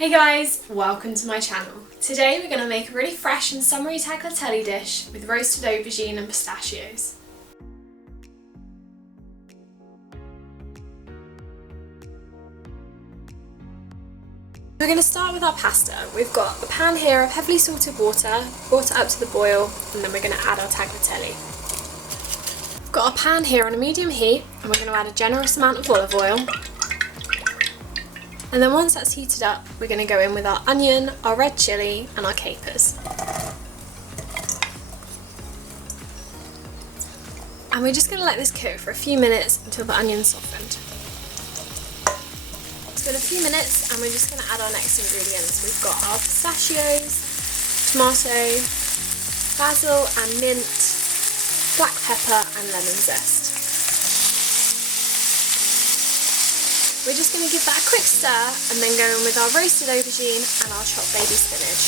Hey guys, welcome to my channel. Today we're going to make a really fresh and summery tagliatelle dish with roasted aubergine and pistachios. We're going to start with our pasta. We've got a pan here of heavily salted water, brought it up to the boil, and then we're going to add our tagliatelle. We've got our pan here on a medium heat, and we're going to add a generous amount of olive oil. And then once that's heated up, we're going to go in with our onion, our red chilli and our capers. And we're just going to let this cook for a few minutes until the onion's softened. It's been a few minutes and we're just going to add our next ingredients. We've got our pistachios, tomato, basil and mint, black pepper and lemon zest. We're just going to give that a quick stir and then go in with our roasted aubergine and our chopped baby spinach.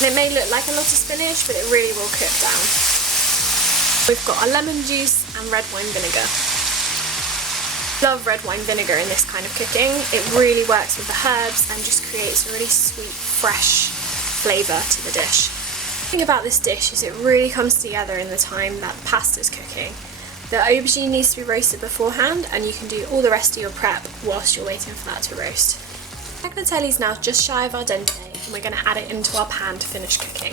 And it may look like a lot of spinach, but it really will cook down. We've got our lemon juice and red wine vinegar. Love red wine vinegar in this kind of cooking. It really works with the herbs and just creates a really sweet, fresh flavour to the dish. The thing about this dish is it really comes together in the time that the pasta's cooking. The aubergine needs to be roasted beforehand and you can do all the rest of your prep whilst you're waiting for that to roast. Tagliatelle is now just shy of al dente and we're going to add it into our pan to finish cooking.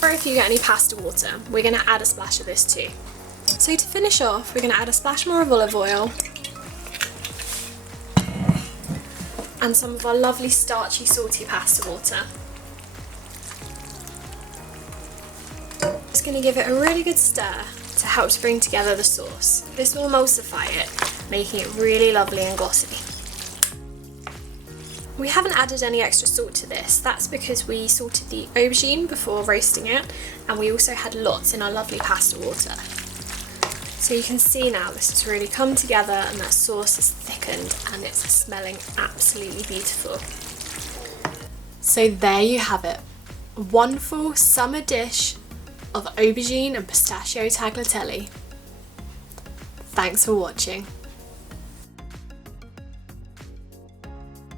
Or if you get any pasta water, we're going to add a splash of this too. So to finish off, we're going to add a splash more of olive oil and some of our lovely starchy salty pasta water. Just going to give it a really good stir to help to bring together the sauce. This will emulsify it, making it really lovely and glossy. We haven't added any extra salt to this. That's because we salted the aubergine before roasting it, and we also had lots in our lovely pasta water. So you can see now this has really come together and that sauce is thickened and it's smelling absolutely beautiful. So there you have it, a wonderful summer dish of aubergine and pistachio tagliatelle. Thanks for watching.